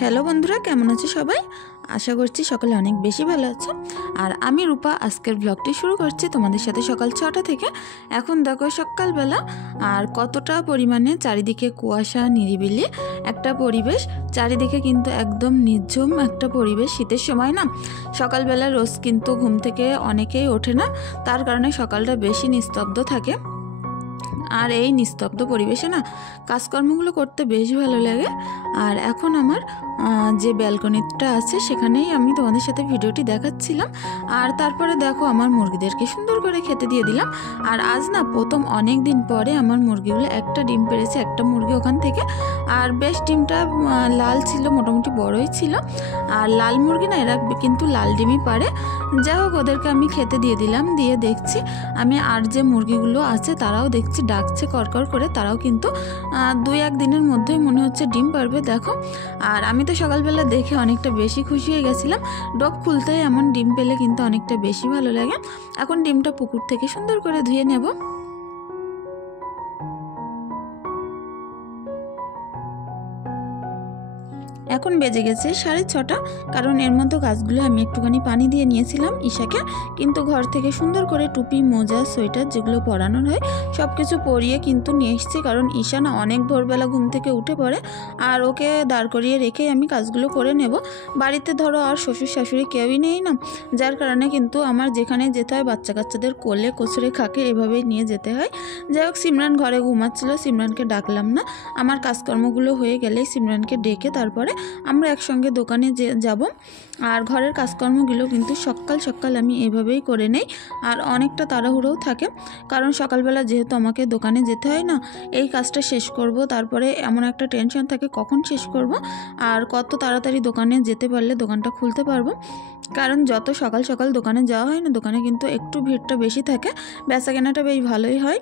Hello বন্ধুরা, কেমন আছো সবাই? আশা করছি সকালে অনেক বেশি ভালো আছো। আর আমি রূপা আজকের ব্লগটি শুরু করছি তোমাদের সাথে সকাল 6টা থেকে। এখন দেখো সকালবেলা আর কতটা পরিমাণে চারিদিকে কুয়াশা, নিরিবিলি একটা পরিবেশ। চারিদিকে কিন্তু একদম নির্ঝুম একটা পরিবেশ। শীতের সময় না সকালবেলা রোজ কিন্তু ঘুম থেকে অনেকেই ওঠে না, তার কারণে সকালটা বেশি নিস্তব্ধ থাকে। আর এই নিস্তব্ধ পরিবেশে না কাজকর্মগুলো করতে বেশ ভালো লাগে। আর এখন আমার যে ব্যালকনিটা আছে সেখানেই আমি তোমাদের সাথে ভিডিওটি দেখাচ্ছিলাম। আর তারপরে দেখো আমার মুরগিদেরকে সুন্দর করে খেতে দিয়ে দিলাম। আর আজ না প্রথম অনেক দিন পরে আমার মুরগিগুলো একটা ডিম পেড়েছে, একটা মুরগি ওখান থেকে। আর বেশ ডিমটা লাল ছিল, মোটামুটি বড়ই ছিল। আর লাল মুরগি না এরা কিন্তু লাল ডিমই পারে। যাই হোক, ওদেরকে আমি খেতে দিয়ে দিলাম। দিয়ে দেখছি আমি আর যে মুরগিগুলো আছে তারাও দেখছি ডাকছে করকর করে, তারাও কিন্তু 2-1 দিনের মধ্যেই মনে হচ্ছে ডিম পারবে। দেখো, আর আমি তো সকালবেলা দেখে অনেকটা বেশি খুশি হয়ে গেছিলাম। ডোব খুলতে এমন ডিম পেলে কিন্তু অনেকটা বেশি ভালো লাগে। এখন ডিমটা পুকুর থেকে সুন্দর করে ধুয়ে নেব। এখন বেজে গেছে 6:30, কারণ এর মধ্যে গাছগুলো আমি একটুখানি পানি দিয়ে নিয়েছিলাম ঈশাকে। কিন্তু ঘর থেকে সুন্দর করে টুপি, মোজা, সোয়েটার যেগুলো পরানোর হয় সব কিছু পরিয়ে কিন্তু নিয়ে এসেছি, কারণ ঈশা না অনেক ভোরবেলা ঘুম থেকে উঠে পড়ে। আর ওকে দাঁড় করিয়ে রেখেই আমি কাজগুলো করে নেব। বাড়িতে ধরো আর শ্বশুর শাশুড়ি কেউই নেই না, যার কারণে কিন্তু আমার যেখানে যেতে হয় বাচ্চা কাচ্চাদের কোলে কোচরে খাকে এভাবেই নিয়ে যেতে হয়। যাই হোক, সিমরান ঘরে ঘুমাচ্ছিল, সিমরানকে ডাকলাম না। আমার কাজকর্মগুলো হয়ে গেলেই সিমরানকে ডেকে তারপরে আমরা একসঙ্গে দোকানে যাব। আর ঘরের কাজকর্মগুলো কিন্তু সকাল সকাল আমি এভাবেই করে নেই। আর অনেকটা তাড়াহুড়োও থাকে, কারণ সকালবেলা যেহেতু আমাকে দোকানে যেতে হয় না, এই কাজটা শেষ করব, তারপরে এমন একটা টেনশন থাকে কখন শেষ করব আর কত তাড়াতাড়ি দোকানে যেতে পারলে দোকানটা খুলতে পারবো। কারণ যত সকাল সকাল দোকানে যাওয়া হয় না, দোকানে কিন্তু একটু ভিড়টা বেশি থাকে, বেচা কেনাটা বেশ ভালোই হয়।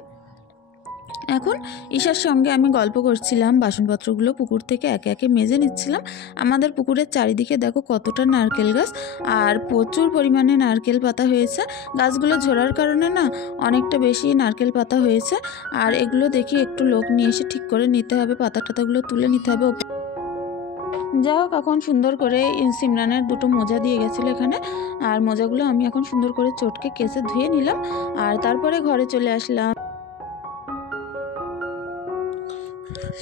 এখন ঈশার সঙ্গে আমি গল্প করছিলাম, বাসনপত্রগুলো পুকুর থেকে একে একে মেজে নিচ্ছিলাম। আমাদের পুকুরের চারিদিকে দেখো কতটা নারকেল গাছ, আর প্রচুর পরিমাণে নারকেল পাতা হয়েছে। গাছগুলো ঝরার কারণে না অনেকটা বেশি নারকেল পাতা হয়েছে। আর এগুলো দেখি একটু লোক নিয়ে এসে ঠিক করে নিতে হবে, পাতা টাতাগুলো তুলে নিতে হবে। যাই হোক, এখন সুন্দর করে সিমরানের 2টো মোজা দিয়ে গেছিলো এখানে, আর মোজাগুলো আমি এখন সুন্দর করে চটকে কেচে ধুয়ে নিলাম। আর তারপরে ঘরে চলে আসলাম।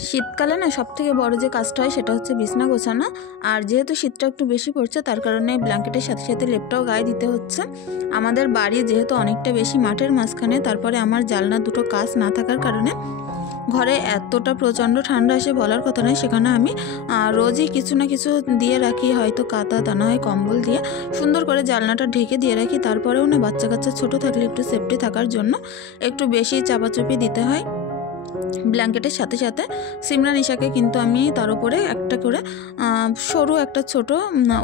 শীতকালে না সবথেকে বড় যে কাজটা হয় সেটা হচ্ছে বিছনা গোছানো। আর যেহেতু শীতটা একটু বেশি পড়ছে, তার কারণে ব্ল্যাঙ্কেটের সাথে সাথে লেপটাও গায়ে দিতে হচ্ছে। আমাদের বাড়ি যেহেতু অনেকটা বেশি মাঠের মাঝখানে, তারপরে আমার জানলা 2টো কাচ না থাকার কারণে ঘরে এতটা প্রচণ্ড ঠান্ডা আসে বলার কথা নয়। সেখানে আমি রোজই কিছু না কিছু দিয়ে রাখি, হয়তো কাঁথা, তা না হয় কম্বল দিয়ে সুন্দর করে জানলাটা ঢেকে দিয়ে রাখি। তারপরেও না বাচ্চা কাচ্চা ছোটো থাকলে একটু সেফটি থাকার জন্য একটু বেশি চাপাচুপি দিতে হয় ব্ল্যাঙ্কেটের সাথে সাথে। সিমরান ঈশাকে কিন্তু আমি তার উপরে একটা করে সরু একটা ছোট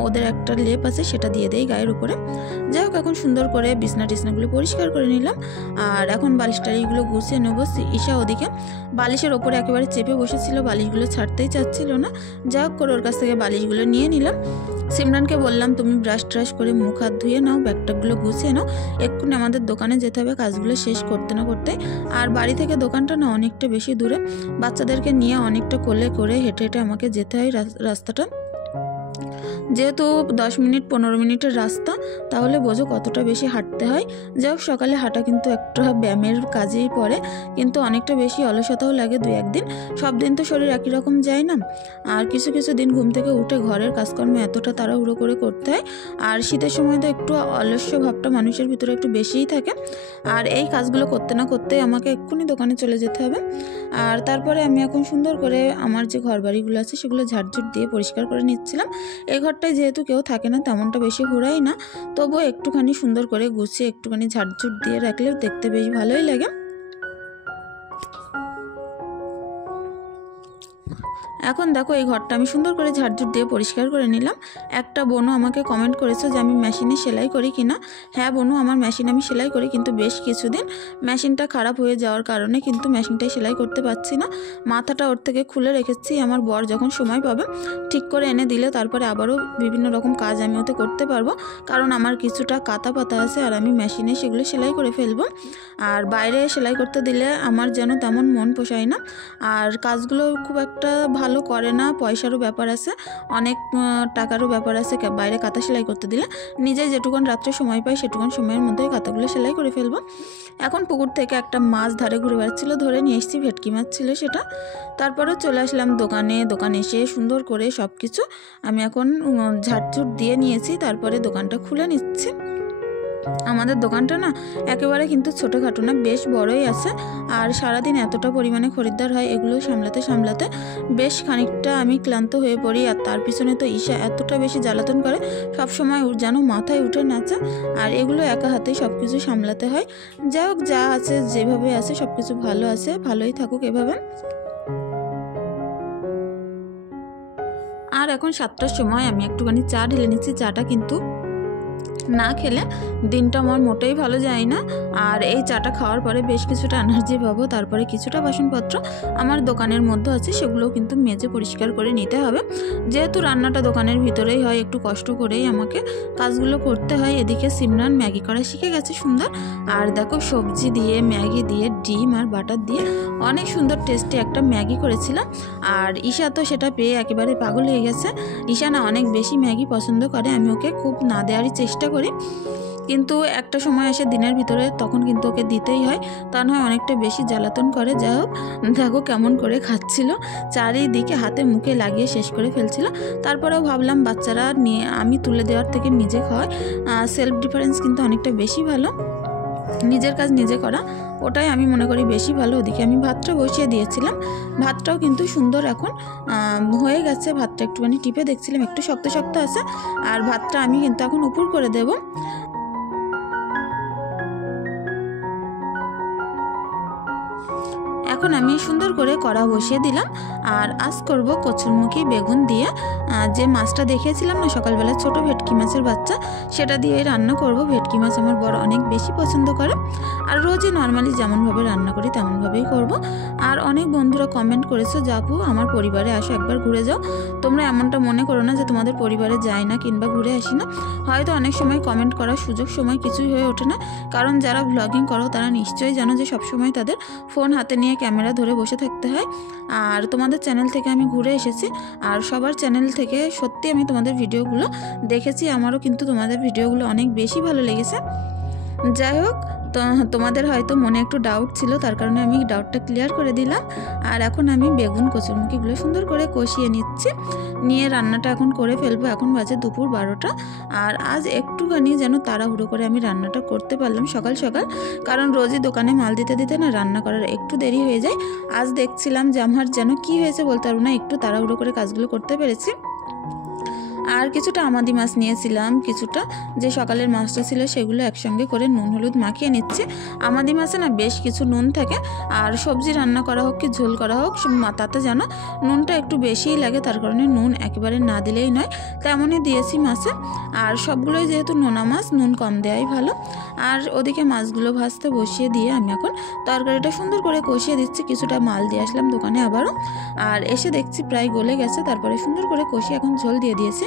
ওদের একটা লেপ আছে সেটা দিয়ে দেই গায়ের উপরে। যাই হোক, এখন সুন্দর করে বিছনাগুলো পরিষ্কার করে নিলাম। আর এখন বালিশ টালিশগুলো গুছিয়ে নেব। ঈশা ওদিকে বালিশের ওপরে একেবারে চেপে বসেছিল, বালিশগুলো ছাড়তেই চাচ্ছিল না। যাই হোক করে ওর কাছ থেকে বালিশগুলো নিয়ে নিলাম। সিমরানকে বললাম, তুমি ব্রাশ ট্রাশ করে মুখ হাত ধুয়ে নাও, ব্যাগটাগুলো গুছিয়ে নাও, এক্ষুনি আমাদের দোকানে যেতে হবে কাজগুলো শেষ করতে না করতে। আর বাড়ি থেকে দোকানটা না অনেকটা বেশি দূরে, বাচ্চাদেরকে নিয়ে অনেকটা কোলে করে হেঁটে হেঁটে আমাকে যেতে হয় রাস্তাটা। যেহেতু 10 মিনিট 15 মিনিটের রাস্তা, তাহলে বোঝো কতটা বেশি হাঁটতে হয়। যাই হোক, সকালে হাঁটা কিন্তু একটা ব্যায়ামের কাজেই পড়ে, কিন্তু অনেকটা বেশি অলসতাও লাগে 2-1 দিন। সব দিন তো শরীর একই রকম যায় না। আর কিছু কিছু দিন ঘুম থেকে উঠে ঘরের কাজকর্ম এতটা তাড়াহুড়ো করে করতে হয়। আর শীতের সময় তো একটু অলস্য ভাবটা মানুষের ভিতরে একটু বেশিই থাকে। আর এই কাজগুলো করতে না করতে আমাকে এক্ষুনি দোকানে চলে যেতে হবে। আর তারপরে আমি এখন সুন্দর করে আমার যে ঘর বাড়িগুলো আছে সেগুলো ঝাড়ঝুট দিয়ে পরিষ্কার করে নিচ্ছিলাম। এই ঘরটায় যেহেতু কেউ থাকে না, তেমনটা বেশি ঘোরাই না, তবুও একটুখানি সুন্দর করে গুছিয়ে একটুখানি ঝাড়ঝুট দিয়ে রাখলে দেখতে বেশ ভালোই লাগে। এখন দেখো এই ঘরটা আমি সুন্দর করে ঝাড়ঝুট দিয়ে পরিষ্কার করে নিলাম। একটা বোনও আমাকে কমেন্ট করেছে যে আমি মেশিনে সেলাই করি কিনা। হ্যাঁ বোনু, আমার মেশিন আমি সেলাই করি, কিন্তু বেশ কিছুদিন মেশিনটা খারাপ হয়ে যাওয়ার কারণে কিন্তু মেশিনটাই সেলাই করতে পারছি না। মাথাটা ওর থেকে খুলে রেখেছি, আমার বর যখন সময় পাবে ঠিক করে এনে দিলে তারপরে আবারও বিভিন্ন রকম কাজ আমি ওতে করতে পারবো। কারণ আমার কিছুটা কাঁথা পাতা আছে, আর আমি মেশিনে সেগুলো সেলাই করে ফেলবো। আর বাইরে সেলাই করতে দিলে আমার যেন তেমন মন পোষায় না, আর কাজগুলো খুব একটা ভালো ভালো করে না, পয়সারও ব্যাপার আছে, অনেক টাকারও ব্যাপার আছে। বাইরে কাঁথা সেলাই করতে দিলে নিজেই যেটুকুন রাত্রে সময় পাই সেটুকুন সময়ের মধ্যেই কাঁথাগুলো সেলাই করে ফেলবো। এখন পুকুর থেকে একটা মাছ ধারে ঘুরে বেড়াচ্ছিল, ধরে নিয়ে এসেছি, ভেটকি মাছ ছিল সেটা। তারপরে চলে আসলাম দোকানে এসে সুন্দর করে সব কিছু আমি এখন ঝাড়ঝুট দিয়ে নিয়েছি। তারপরে দোকানটা খুলে নিচ্ছি। আমাদের দোকানটা না একেবারে কিন্তু ছোটোখাটো না, বেশ বড়ই আছে। আর সারাদিন এতটা পরিমাণে খরিদ্দার হয়, এগুলো সামলাতে সামলাতে বেশ খানিকটা আমি ক্লান্ত হয়ে পড়ি। আর তার পিছনে তো ঈশা এতটা বেশি জ্বালাতন করে, সবসময় যেন মাথায় উঠে নাচে। আর এগুলো একা হাতেই সব কিছু সামলাতে হয়। যাই হোক, যা আছে যেভাবে আছে সব কিছু ভালো আছে, ভালোই থাকুক এভাবে। আর এখন 7টার সময় আমি একটুখানি চা ঢেলে নিচ্ছি। চাটা কিন্তু না খেলে দিনটা আমার মোটেই ভালো যায় না। আর এই চাটা খাওয়ার পরে বেশ কিছুটা এনার্জি পাবো। তারপরে কিছুটা বাসনপত্র আমার দোকানের মধ্যে আছে, সেগুলোও কিন্তু মেজে পরিষ্কার করে নিতে হবে। যেহেতু রান্নাটা দোকানের ভিতরেই হয়, একটু কষ্ট করেই আমাকে কাজগুলো করতে হয়। এদিকে সিমরান ম্যাগি করা শিখে গেছে সুন্দর। আর দেখো, সবজি দিয়ে, ম্যাগি দিয়ে, ডিম আর বাটার দিয়ে অনেক সুন্দর টেস্টি একটা ম্যাগি করেছিলাম। আর ঈশা তো সেটা পেয়ে একেবারে পাগল হয়ে গেছে। ঈশা না অনেক বেশি ম্যাগি পছন্দ করে, আমি ওকে খুব না দেওয়ারই চেষ্টা করি, কিন্তু একটা সময় আসে দিনের ভিতরে, তখন কিন্তু ওকে দিতেই হয়, তা নয় অনেকটা বেশি জ্বালাতন করে। যাই হোক, দেখো কেমন করে খাচ্ছিল, চারিদিকে হাতে মুখে লাগিয়ে শেষ করে ফেলছিল। তারপরেও ভাবলাম বাচ্চারা নিয়ে আমি তুলে দেওয়ার থেকে নিজে খাওয়াই, সেলফ ডিফারেন্স কিন্তু অনেকটা বেশি ভালো। নিজের কাজ নিজে করা, ওটাই আমি মনে করি বেশি ভালো। ওদিকে আমি ভাতটা বসিয়ে দিয়েছিলাম, ভাতটাও কিন্তু সুন্দর এখন হয়ে গেছে। ভাতটা একটুখানি টিপে দেখছিলাম, একটু শক্ত শক্ত আছে। আর ভাতটা আমি কিন্তু এখন উপর করে দেব। এখন আমি সুন্দর করে কড়া বসিয়ে দিলাম। আর আজ করব কচুরমুখী বেগুন দিয়ে, যে মাছটা দেখিয়েছিলাম না সকালবেলা, ছোট ভেটকি মাছের বাচ্চা, সেটা দিয়ে রান্না করব। ভেটকি মাছ আমার বড় অনেক বেশি পছন্দ করে। আর রোজই নর্মালি যেমনভাবে রান্না করি তেমনভাবেই করব। আর অনেক বন্ধুরা কমেন্ট করেছো, জাপু আমার পরিবারে আসো, একবার ঘুরে যাও। তোমরা এমনটা মনে করো না যে তোমাদের পরিবারে যাই না কিংবা ঘুরে আসি না। হয়তো অনেক সময় কমেন্ট করার সুযোগ সময় কিছুই হয়ে ওঠে না, কারণ যারা ব্লগিং করো তারা নিশ্চয়ই জানো যে সবসময় তাদের ফোন হাতে নিয়ে ক্যামেরা ধরে বসে থাকতে হয়। আর তোমাদের চ্যানেল থেকে আমি ঘুরে এসেছি, আর সবার চ্যানেল থেকে সত্যি আমি তোমাদের ভিডিওগুলো দেখেছি, আমারও কিন্তু তোমাদের ভিডিওগুলো অনেক বেশি ভালো লেগেছে। যাই হোক, তো তোমাদের হয়তো মনে একটু ডাউট ছিল, তার কারণে আমি ডাউটটা ক্লিয়ার করে দিলাম। আর এখন আমি বেগুন কচুরমুখীগুলো সুন্দর করে কষিয়ে নিচ্ছি, নিয়ে রান্নাটা এখন করে ফেলবো। এখন বাজে দুপুর 12টা। আর আজ একটুখানি যেন তাড়াহুড়ো করে আমি রান্নাটা করতে পারলাম সকাল সকাল, কারণ রোজই দোকানে মাল দিতে দিতে না রান্না করার একটু দেরি হয়ে যায়। আজ দেখছিলাম যে আমার যেন কি হয়েছে বলতে পারবো না, একটু তাড়াহুড়ো করে কাজগুলো করতে পেরেছি। আর কিছুটা আমাদি মাছ নিয়েছিলাম, কিছুটা যে সকালের মাছটা ছিল সেগুলো একসঙ্গে করে নুন হলুদ মাখিয়ে নিচ্ছে। আমাদি মাছে না বেশ কিছু নুন থাকে, আর সবজি রান্না করা হোক কি ঝোল করা হোক তাতে যেন নুনটা একটু বেশিই লাগে, তার কারণে নুন একেবারে না দিলেই নয়, তেমনই দিয়েছি মাছে। আর সবগুলোই যেহেতু নোনা মাছ, নুন কম দেওয়াই ভালো। আর ওদিকে মাছগুলো ভাজতে বসিয়ে দিয়ে আমি এখন তরকারিটা সুন্দর করে কষিয়ে দিচ্ছি। কিছুটা মাল দিয়ে আসলাম দোকানে আবারও, আর এসে দেখছি প্রায় গলে গেছে। তারপরে সুন্দর করে কষিয়ে এখন ঝোল দিয়ে দিয়েছি।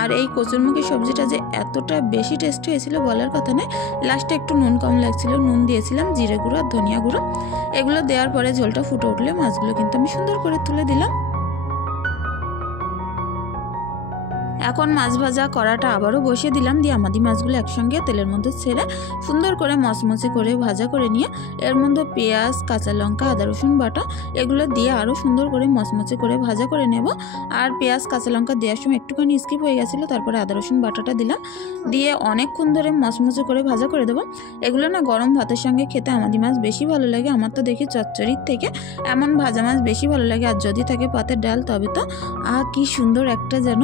আর এই কচুরমুখী সবজিটা যে এতটা বেশি টেস্টি হয়েছিল বলার কথা নয়, লাস্টে একটু নুন কম লাগছিল, নুন দিয়েছিলাম, জিরে গুঁড়ো আর ধনিয়া গুঁড়ো, এগুলো দেওয়ার পরে ঝোলটা ফুটে উঠলে মাছগুলো কিন্তু আমি সুন্দর করে তুলে দিলাম। এখন মাছ ভাজা কড়াটা আবারও বসিয়ে দিলাম, দিয়ে আমাদি মাছগুলো একসঙ্গে তেলের মধ্যে ছেড়ে সুন্দর করে মচমচে করে ভাজা করে নিয়ে এর মধ্যে পেঁয়াজ, কাঁচা লঙ্কা, আদা রসুন বাটা এগুলো দিয়ে আরও সুন্দর করে মচমচে করে ভাজা করে নেব। আর পেঁয়াজ কাঁচা লঙ্কা দেওয়ার সময় একটুখানি স্কিপ হয়ে গেছিলো, তারপরে আদা রসুন বাটাটা দিলাম, দিয়ে অনেকক্ষণ ধরে মচমচে করে ভাজা করে দেবো। এগুলো না গরম ভাতের সঙ্গে খেতে আমাদি মাছ বেশি ভালো লাগে। আমার তো দেখি চচ্চড়ির থেকে এমন ভাজা মাছ বেশি ভালো লাগে, আর যদি থাকে পাতের ডাল তবে তো কি সুন্দর একটা যেন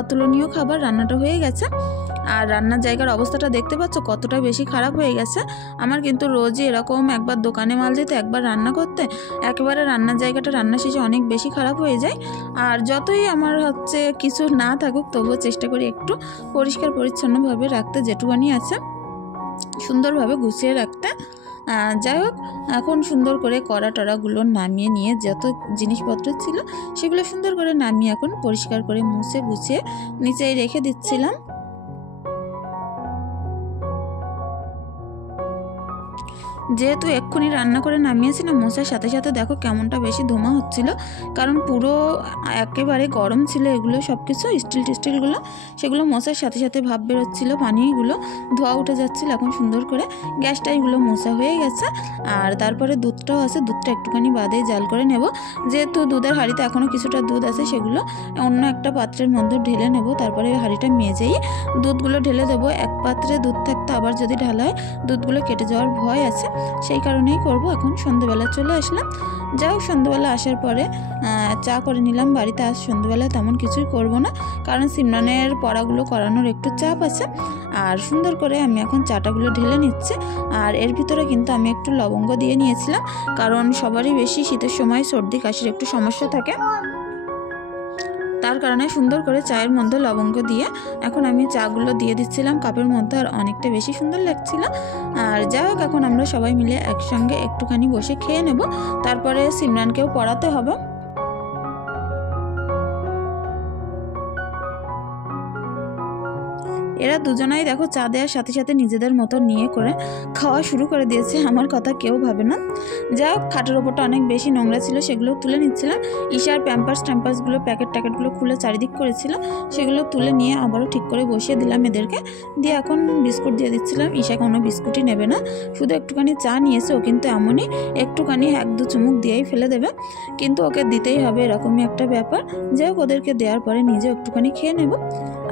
অতুলনীয় খাবার রান্নাটা হয়ে গেছে। আর রান্নার জায়গার অবস্থাটা দেখতে পাচ্ছ কতটা বেশি খারাপ হয়ে গেছে। আমার কিন্তু রোজই এরকম একবার দোকানে মাল দিতে একবার রান্না করতে, একেবারে রান্নার জায়গাটা রান্না শেষে অনেক বেশি খারাপ হয়ে যায়। আর যতই আমার কিছু না থাকুক তবুও চেষ্টা করি একটু পরিষ্কার পরিচ্ছন্নভাবে রাখতে, যেটুকুনি আছে সুন্দরভাবে গুছিয়ে রাখতে। যাই হোক, এখন সুন্দর করে কড়া টড়াগুলো নামিয়ে নিয়ে যত জিনিসপত্র ছিল সেগুলো সুন্দর করে নামিয়ে এখন পরিষ্কার করে মুছে গুছিয়ে নিচেই রেখে দিচ্ছিলাম। যেহেতু এক্ষুনি রান্না করে নামিয়েছি না, মশার সাথে সাথে দেখো কেমনটা বেশি ধোঁয়া হচ্ছিল, কারণ পুরো একেবারে গরম ছিল এগুলো সব কিছু স্টিলগুলো, সেগুলো মশার সাথে সাথে ভাব বেরোচ্ছিলো, পানিগুলো ধোঁয়া উঠে যাচ্ছিলো। এখন সুন্দর করে গ্যাসটা এগুলো মশা হয়ে গেছে। আর তারপরে দুধটাও আছে, দুধটা একটুখানি বাদে জাল করে নেব। যেহেতু দুধের হাঁড়িতে এখনও কিছুটা দুধ আছে, সেগুলো অন্য একটা পাত্রের মধ্যে ঢেলে নেব। তারপরে হাঁড়িটা মেজেই দুধগুলো ঢেলে দেবো। এক পাত্রে দুধ থাকতে আবার যদি ঢালা হয় দুধগুলো কেটে যাওয়ার ভয় আছে, সেই কারণেই করব। এখন সন্ধ্যেবেলা চলে আসলাম। যাই হোক, সন্ধ্যেবেলা আসার পরে চা করে নিলাম বাড়িতে। আজ সন্ধ্যেবেলা তেমন কিছুই করব না, কারণ সিমরানের পড়াগুলো করানোর একটু চাপ আছে। আর সুন্দর করে আমি এখন চাটাগুলো ঢেলে নিচ্ছি। আর এর ভিতরে কিন্তু আমি একটু লবঙ্গ দিয়ে নিয়েছিলাম, কারণ সবারই বেশি শীতের সময় সর্দি কাশির একটু সমস্যা থাকে, তার কারণে সুন্দর করে চায়ের মধ্যে লবঙ্গ দিয়ে এখন আমি চাগুলো দিয়ে দিচ্ছিলাম কাপের মধ্যে। আর অনেকটা বেশি সুন্দর লাগছিল। আর যাই হোক, এখন আমরা সবাই মিলে একসঙ্গে একটুখানি বসে খেয়ে নেব, তারপরে সিমরানকেও পড়াতে হবে। এরা দুজনাই দেখো চা দেওয়ার সাথে সাথে নিজেদের মতো নিয়ে করে খাওয়া শুরু করে দিয়েছে, আমার কথা কেউ ভাবে না। যা হোক, খাটের ওপরটা অনেক বেশি নোংরা ছিল, সেগুলো তুলে নিচ্ছিলাম। ঈশার ট্যাম্পাসগুলো প্যাকেটগুলো খুলে চারিদিক করেছিল, সেগুলো তুলে নিয়ে আবারও ঠিক করে বসিয়ে দিলাম এদেরকে। দিয়ে এখন বিস্কুট দিয়ে দিচ্ছিলাম। ঈশা কোনো বিস্কুটই নেবে না, শুধু একটুখানি চা নিয়েছে। ও কিন্তু এমনই একটুখানি 1-2 চুমুক দিয়েই ফেলে দেবে, কিন্তু ওকে দিতেই হবে, এরকমই একটা ব্যাপার। যাই হোক, ওদেরকে দেওয়ার পরে নিজে একটুখানি খেয়ে নেব।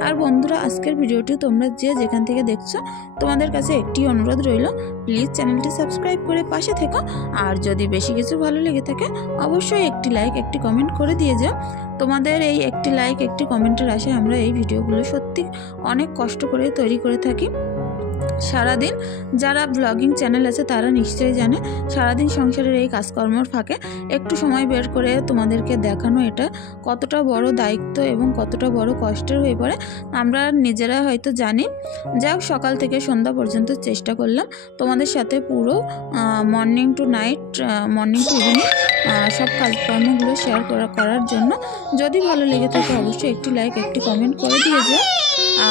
আর বন্ধুরা, আজকের ভিডিওটি তোমরা যে যেখান থেকে দেখছো, তোমাদের কাছে একটি অনুরোধ রইল, প্লিজ চ্যানেলটি সাবস্ক্রাইব করে পাশে থেকো। আর যদি বেশি কিছু ভালো লেগে থাকে অবশ্যই একটি লাইক একটি কমেন্ট করে দিয়ে যাও। তোমাদের এই একটি লাইক একটি কমেন্টের আশায় আমরা এই ভিডিওগুলো সত্যি অনেক কষ্ট করে তৈরি করে থাকি। সারাদিন যারা ব্লগিং চ্যানেল আছে তারা নিশ্চয়ই জানে, সারাদিন সংসারের এই কাজকর্মর ফাঁকে একটু সময় বের করে তোমাদেরকে দেখানো এটা কতটা বড় দায়িত্ব এবং কতটা বড় কষ্টের হয়ে পড়ে আমরা নিজেরা হয়তো জানি। যাই হোক, সকাল থেকে সন্ধ্যা পর্যন্ত চেষ্টা করলাম তোমাদের সাথে পুরো মর্নিং টু ইভিনিং সব কাজকর্মগুলো শেয়ার করার জন্য। যদি ভালো লেগে থাকে অবশ্যই একটি লাইক একটি কমেন্ট করে দিয়ে যাও।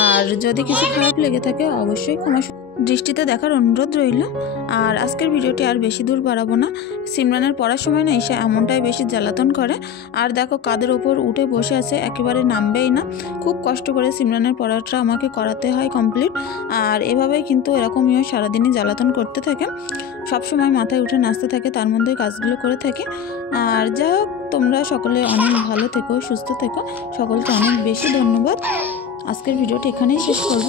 আর যদি কিছু খারাপ লেগে থাকে অবশ্যই ক্ষমা দৃষ্টিতে দেখার অনুরোধ রইল। আর আজকের ভিডিওটি আর বেশি দূর বাড়াবো না। সিমরানের পড়ার সময় না ঈশা এমনটাই বেশি জ্বালাতন করে। আর দেখো, কাদের ওপর উঠে বসে আছে, একেবারে নামবেই না। খুব কষ্ট করে সিমরানের পড়াটা আমাকে করাতে হয় কমপ্লিট। আর এভাবেই কিন্তু এরকমইও সারাদিনই জ্বালাতন করতে থাকে, সবসময় মাথায় উঠে নাচতে থাকে, তার মধ্যেই কাজগুলো করে থাকে। আর যাই হোক, তোমরা সকলে অনেক ভালো থেকো, সুস্থ থেকো। সকলকে অনেক বেশি ধন্যবাদ। আজকের ভিডিওটি এখানেই শেষ করব।